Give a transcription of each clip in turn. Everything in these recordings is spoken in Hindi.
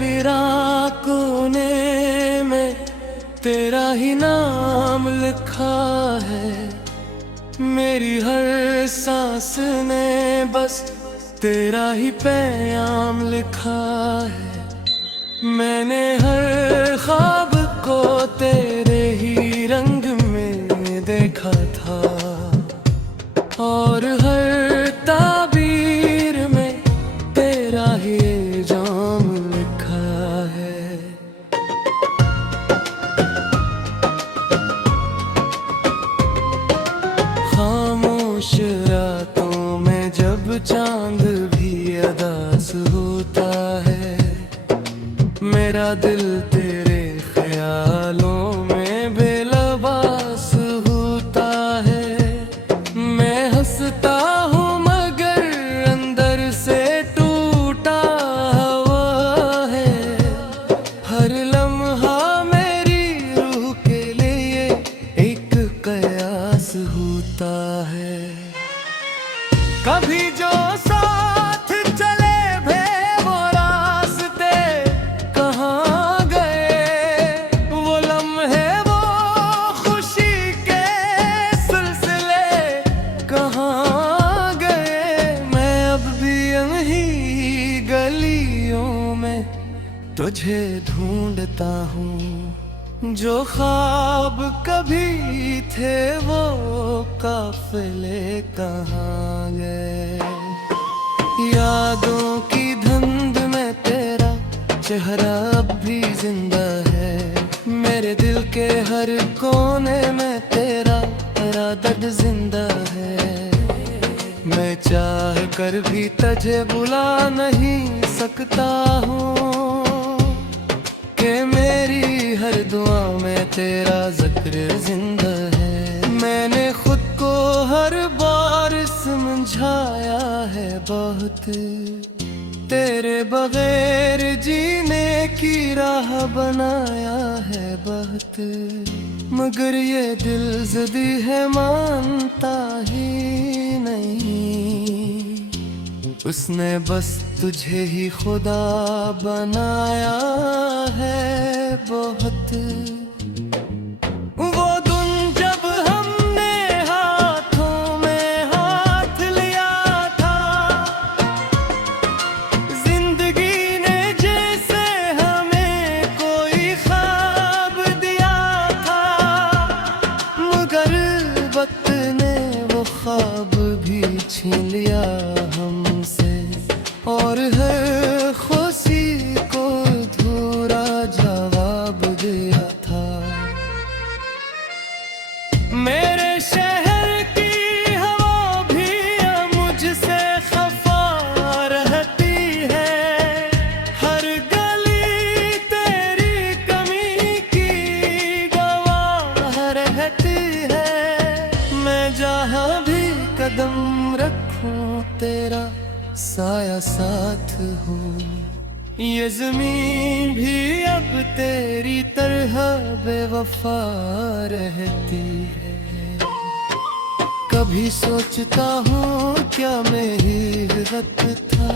वीरान कोने में तेरा ही नाम लिखा है। मेरी हर सांस ने बस तेरा ही पैगाम लिखा है। मैंने हर ख्वाब को तेरे ही रंग में देखा था और हर ताबीर में तेरा ही जाम लिखा है। खामोश रातों में जब चांद भी अदास होता है, मेरा दिल तेरे ख्यालों में बेलबास होता है। मैं हंसता हूँ मगर अंदर से टूटा हुआ है। हर लम्हा मेरी रूह के लिए एक कयास होता है। कभी जो साथ चले भे वो रास्ते कहाँ गए, वो लम्हे वो खुशी के सिलसिले कहाँ गए। मैं अब भी यहीं गलियों में तुझे ढूंढता हूँ। जो ख्वाब कभी थे वो काफिले कहाँ गए। यादों की धुंध में तेरा चेहरा अब भी जिंदा है। मेरे दिल के हर कोने में तेरा दर्द जिंदा है। मैं चाह कर भी तुझे बुला नहीं सकता हूँ कि मेरी हर दुआ में तेरा जिक्र जिंदा है। मैंने खुद को हर बार समझाया है बहुत, तेरे बगैर जीने की राह बनाया है बहुत। मगर ये दिल ज़िद्दी है, मानता ही नहीं। उसने बस तुझे ही खुदा बनाया है बहुत। वो दिन जब हमने हाथों में हाथ लिया था, जिंदगी ने जैसे हमें कोई ख्वाब दिया था। मगर वक्त ने वो ख्वाब भी छीन लिया हमसे और हर खुशी को अधूरा जवाब दिया था। मेरे शहर की हवा भी मुझसे खफा रहती है। हर गली तेरी कमी की गवाह रहती है। मैं जहाँ भी कदम रखूं तेरा साया साथ हो। ये ज़मीन भी अब तेरी तरह बेवफा रहती है। कभी सोचता हूँ क्या मेरी गलत था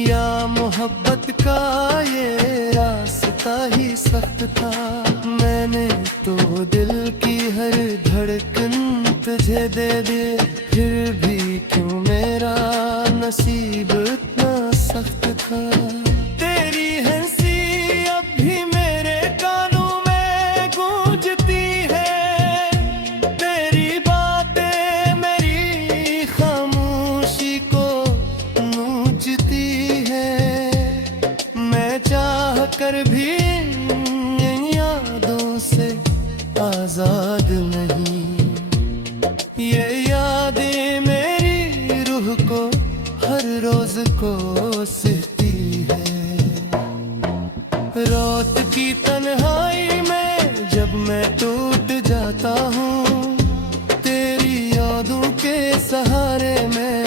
या मोहब्बत का ये रास्ता ही सख्त था। मैंने तो दिल की हर धड़कन तुझे दे दी, फिर भी क्यों मेरा नसीब इतना सख्त था। तेरी हंसी अब भी मेरे कानों में गूंजती है। तेरी बातें मेरी खामोशी को नोचती है। मैं चाह कर भी इन यादों से आजाद नहीं। ये यादें मेरी रूह को हर रोज को सहती है। रात की तन्हाई में जब मैं टूट जाता हूँ, तेरी यादों के सहारे मैं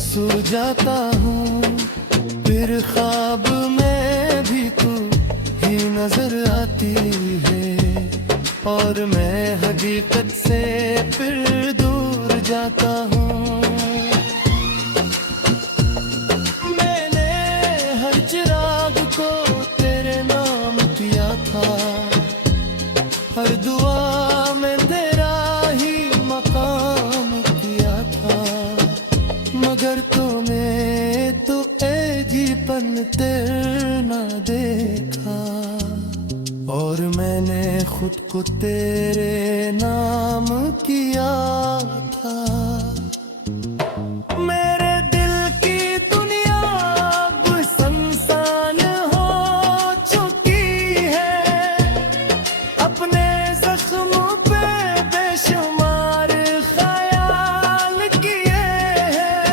सो जाता हूँ। फिर ख्वाब में भी तू ही नजर आती है और मैं हकीकत से फिर दूर जाता हूँ। मैंने हर चिराग को खुद को तेरे नाम किया था। मेरे दिल की दुनिया अब सुनसान हो चुकी है, अपने जख्मों पे बेशुमार ख्याल किए हैं,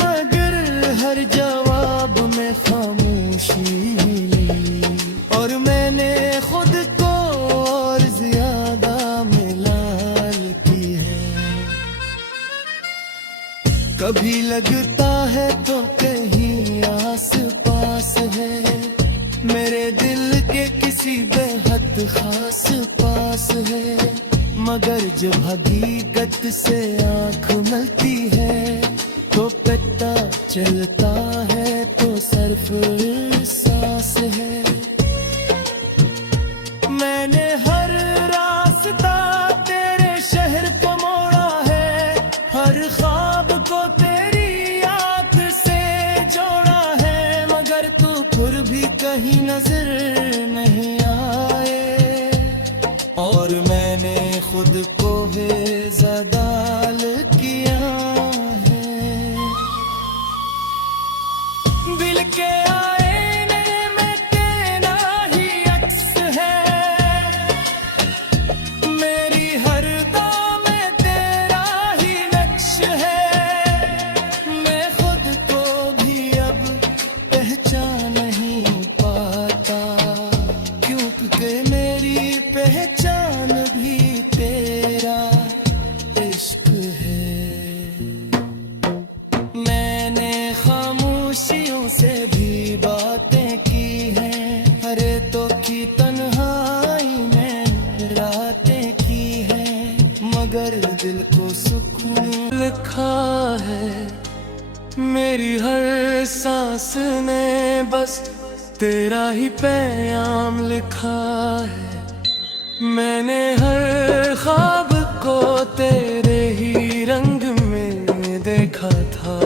मगर हर जवाब में खामोशी मिली और मैंने खुद को और ज्यादा मलाल की है। कभी लगता है तो कहीं आस पास है, मेरे दिल के किसी बेहद खास पास है, मगर जब हकीकत से आँख मिलती है तो पता चलता है तो सिर्फ सांस है। मैंने हर रास्ता तेरे शहर को मोड़ा है, हर ख्वाब को तेरी याद से जोड़ा है, मगर तू फिर भी कहीं नजर नहीं आए और मैंने खुद को बेजदाल किया है। दिल के आईने में तेरा ही अक्स है, मेरी हर दाम में तेरा ही नक्श है, मैं खुद को भी अब पहचान नहीं पाता, क्योंकि मेरी पहचान भी तेरा इश्क है। मैंने खामोशियों से भी बातें की हैं, अरे तो की तन्हाई में रातें की हैं, मगर दिल को सुकून लिखा है, मेरी हर सांस ने बस तेरा ही पैगाम लिखा है। मैंने हर ख्वाब को तेरे ही रंग में देखा था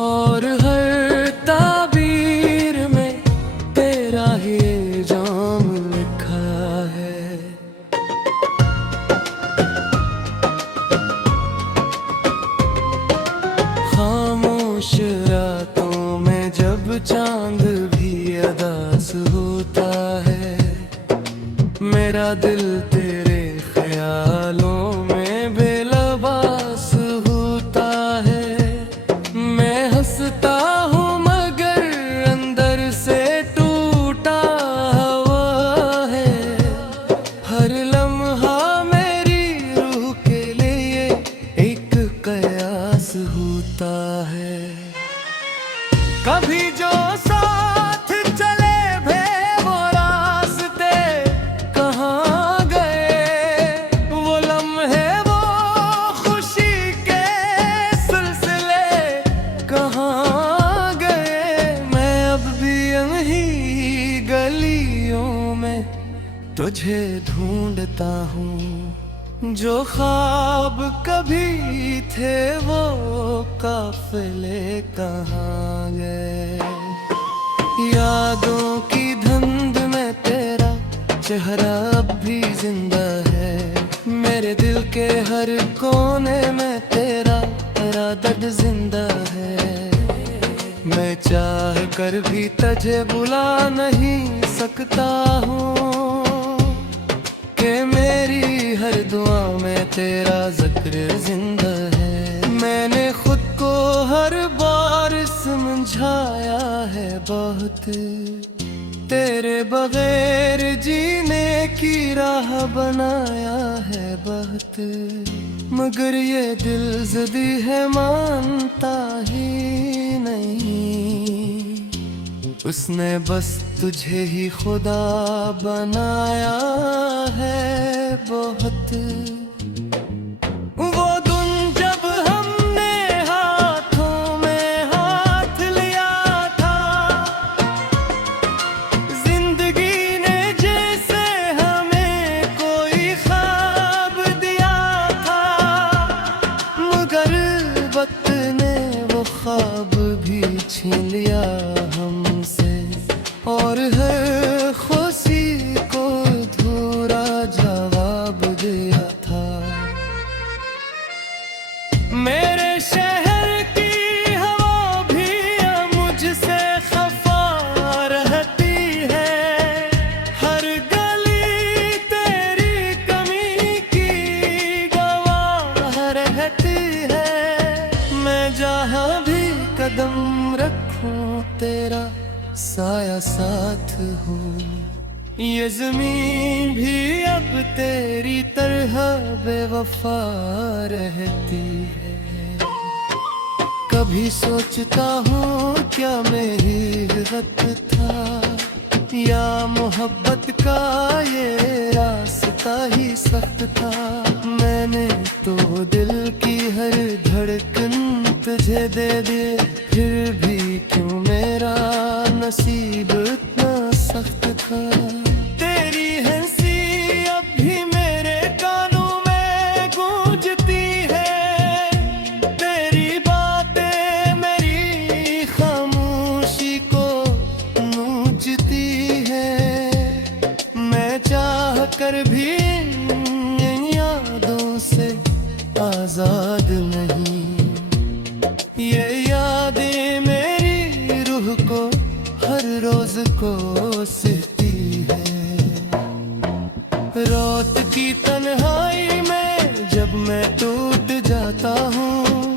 और हर ताबीर में तेरा ही जाम लिखा है। खामोश रातों में जब चांद भी अदास होता है, मेरा दिल तेरे ख्यालों में बेलबास होता है, मैं हंसता हूँ मगर अंदर से टूटा हुआ है, हर लम्हा मेरी रूह के लिए एक कयास होता है। कभी जो साथ चले भे वो रास्ते कहाँ गए, वो लम्हे वो खुशी के सिलसिले कहाँ गए, मैं अब भी यहीं गलियों में तुझे ढूंढता हूँ, जो ख्वाब कभी थे वो काफिले कहाँ गए। यादों की धुंध में तेरा चेहरा अब भी जिंदा है, मेरे दिल के हर कोने में तेरा इरादत जिंदा है, मैं चाह कर भी तुझे बुला नहीं सकता हूँ कि मेरी हर दुआ में तेरा जिक्र जिंदा है। मैंने खुद को हर बार समझाया है बहुत, तेरे बगैर जीने की राह बनाया है बहुत, मगर ये दिल ज़िद्दी है मानता ही नहीं, उसने बस तुझे ही खुदा बनाया है बहुत। वो दिन जब हमने हाथों में हाथ लिया था, जिंदगी ने जैसे हमें कोई ख्वाब दिया था, मगर वक्त ने वो ख्वाब भी छीन लिया हमसे, और हर खुशी को तेरा साया साथ हूँ। ये ज़मीन भी अब तेरी तरह बेवफा रहती है। कभी सोचता हूँ क्या मेरी गलत था, या मोहब्बत का ये रास्ता ही सख्त था। मैंने तो दिल की हर धड़कन तुझे दे दी, फिर भी क्यों मेरा नसीब इतना सख्त था। तेरी हंसी अब भी मेरे कानों में गूंजती है, तेरी बातें मेरी खामोशी को नोचती है। मैं चाह कर भी इन यादों से आजाद नहीं, ये यादें मेरी रूह को हर रोज कोसती है। रात की तन्हाई में जब मैं टूट जाता हूँ,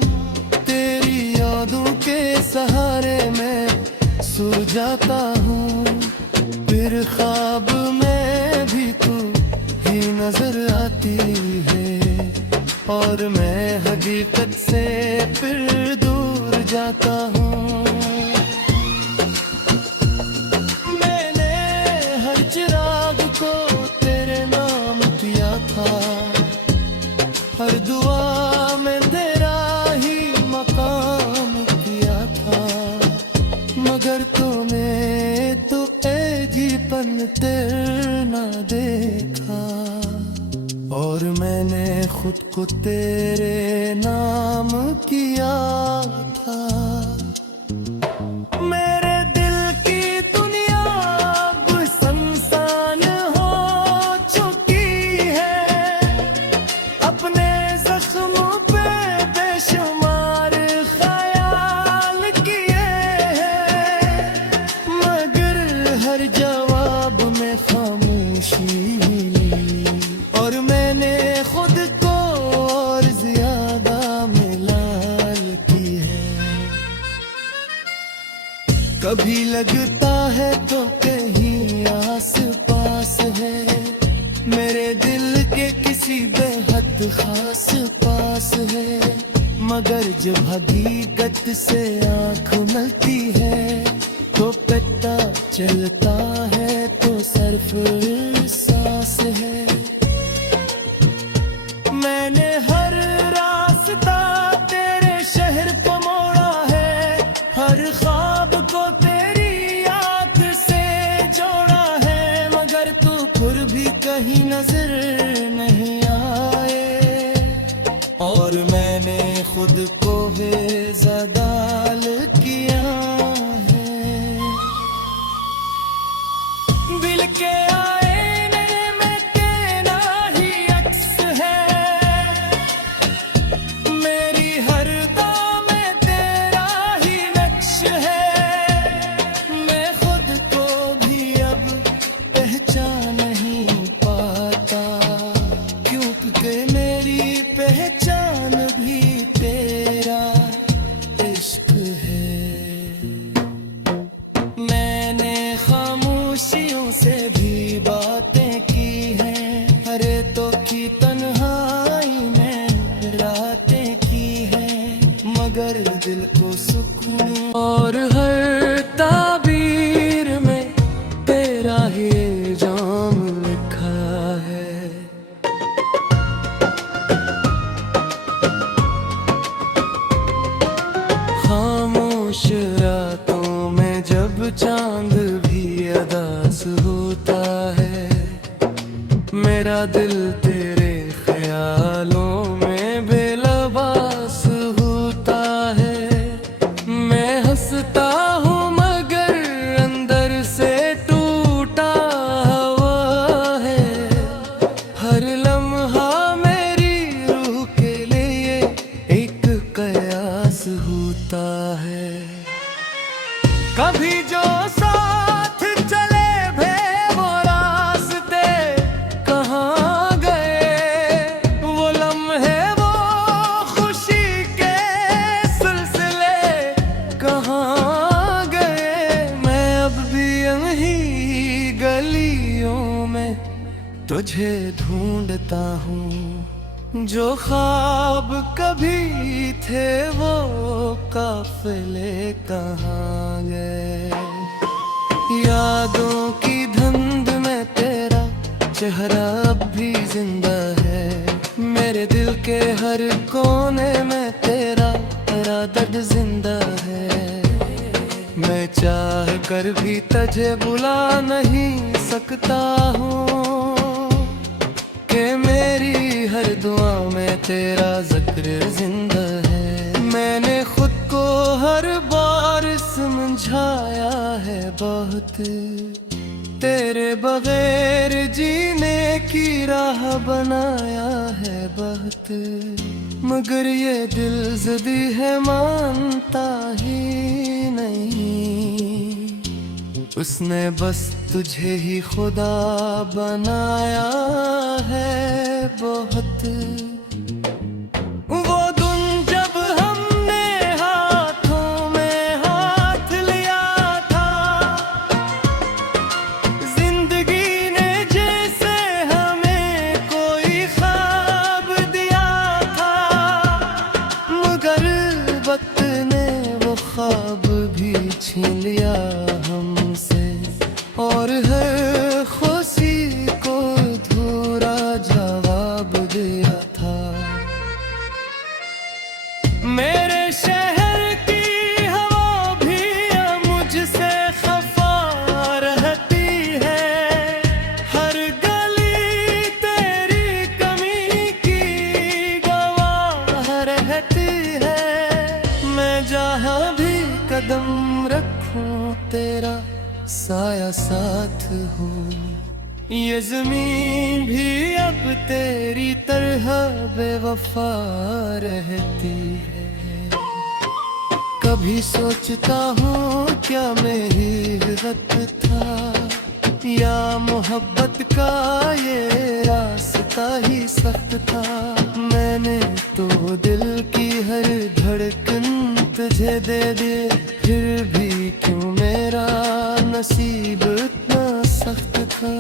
तेरी यादों के सहारे मैं सो जाता हूँ। फिर ख्वाब में भी तू ही नजर आती है, और मैं हकीकत से फिर दूर जाता हूँ। मैंने हर चिराग को तेरे नाम किया था, हर दुआ में तेरा ही मकाम किया था, मगर तूने तो एक ही पल तेरे ना देखा, और मैंने खुद को तेरे नाम किया था। मेरे दिल की दुनिया अब सुनसान हो चुकी है, अपने जख्मों पे बेशुमार ख्याल किए हैं, मगर हर जवाब में खामोशी मिली, और मैंने खुद को और ज्यादा मलाल की है। कभी लगता है तो कहीं आस पास है, मेरे दिल के किसी बेहद खास पास है, मगर जब हकीकत से आँख मिलती है तो पता चलता है तो सिर्फ सांस है। मैंने हर रास्ता तेरे शहर को मोड़ा है, हर ख्वाब को तेरी याद से जोड़ा है, मगर तू फिर भी कहीं नजर नहीं आए, और मैंने खुद को बेजदाल किया है। दिल के आईने में तेरा ही अक्स है, मेरी हर दाम में तेरा ही नक्श है, मैं खुद को भी अब पहचान नहीं पाता, क्योंकि मेरी पहचान भी तेरा इश्क है। मैंने खामोशियों से भी बातें की हैं, अरे तो की तन्हाई में रातें की हैं, मगर दिल को सुकून और हर ताबीर में तेरा ही जाम लिखा है। खामोश रातों में जब चांद भी अदास होता है, मेरा दिल तेरे ख्यालों में बेलबास होता है। मैं हंसता हूँ मगर अंदर से टूटा हुआ है, हर लम्हा मेरी रूह के लिए एक कयास होता है। कभी जो साथ चले भे वो रास्ते कहाँ गए, वो ढूंढता हूँ। जो ख्वाब कभी थे वो काफिले कहाँ गए। यादों की धुंध में तेरा चेहरा अब भी जिंदा है। मेरे दिल के हर कोने में तेरा दर्द जिंदा है। मैं चाह कर भी तुझे बुला नहीं सकता हूँ कि मेरी हर दुआ में तेरा जिक्र जिंदा है। मैंने खुद को हर बार समझाया है बहुत, तेरे बगैर जीने की राह बनाया है बहुत। मगर ये दिल ज़िद्दी है, मानता ही नहीं। उसने बस तुझे ही खुदा बनाया है बहुत। वो दिन जब हमने हाथों में हाथ लिया था, जिंदगी ने जैसे हमें कोई ख्वाब दिया था। मगर वक्त ने वो ख्वाब भी छीन लिया हमसे, और हर खुशी को अधूरा जवाब दिया था। मेरे शहर की हवा भी मुझसे खफा रहती है। हर गली तेरी कमी की गवाह रहती है। मैं जहाँ भी कदम रखूं तेरा साया साथ हो। ये ज़मीन भी अब तेरी तरह बेवफा रहती है। कभी सोचता हूँ क्या मेरी गलत था, या मोहब्बत का ये रास्ता ही सख्त था। मैंने तो दिल की हर धड़कन तुझे दे दे, फिर भी क्यों मेरा नसीब इतना सख्त था।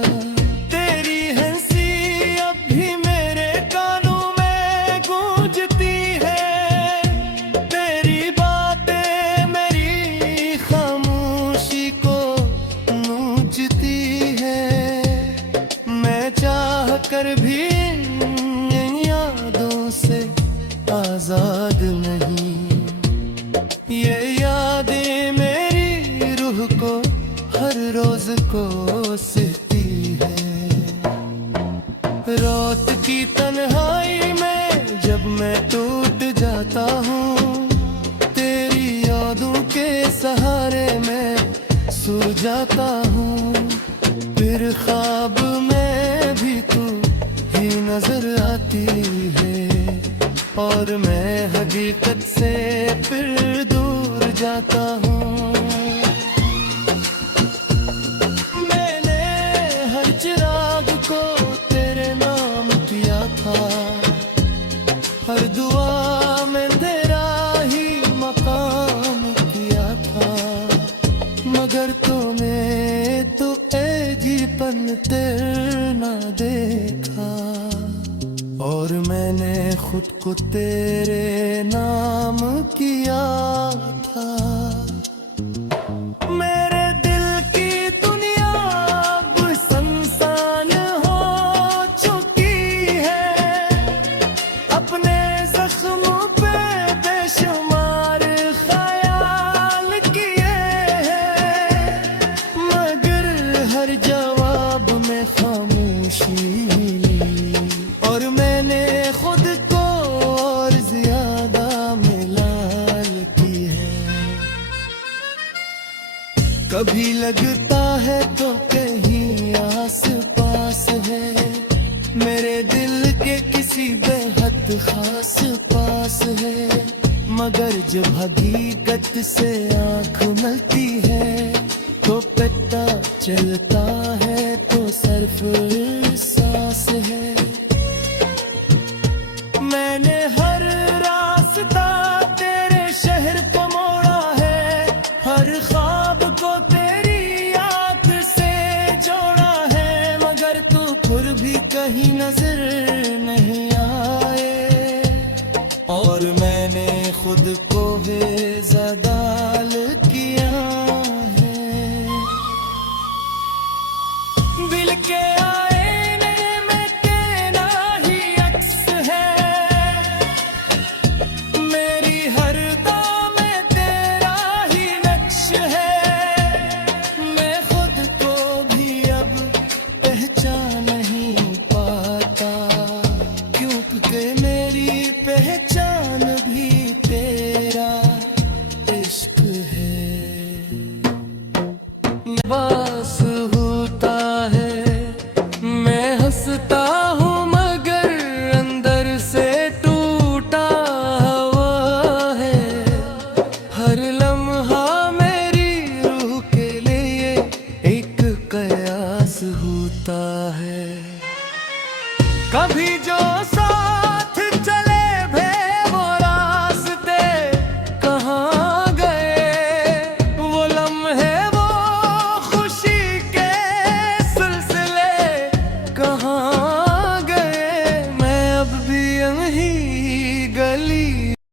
तेरी हंसी अब भी मेरे कानों में गूंजती है। तेरी बातें मेरी खामोशी को नोचती है। मैं चाह कर भी इन यादों से आजाद नहीं। ये यादें मेरी रूह को हर रोज कोसती है। रात की तन्हाई में जब मैं टूट जाता हूँ, तेरी यादों के सहारे मैं सो जाता हूँ। फिर ख्वाब में भी तू ही नजर आती है, और मैं हकीकत से फिर दूर जाता हूँ। मैंने हर चिराग को तेरे नाम किया था, हर दुआ में तेरा ही मकाम किया था। मगर तूने तो ऐजीपन तेरे ना देखा, और मैंने खुद को तेरे नाम किया था। मेरे दिल की दुनिया अब सुनसान हो चुकी है। अपने जख्मों पे बेशुमार ख्याल किए हैं, मगर हर जवाब में खामोशी मिली। और मैंने खुद को और ज्यादा मिलाल की है। कभी लगता है तो कहीं आस पास है, मेरे दिल के किसी बेहद खास पास है। मगर जब हकीकत से आँख मिलती है, तो पता चलता है तो सिर्फ सांस है।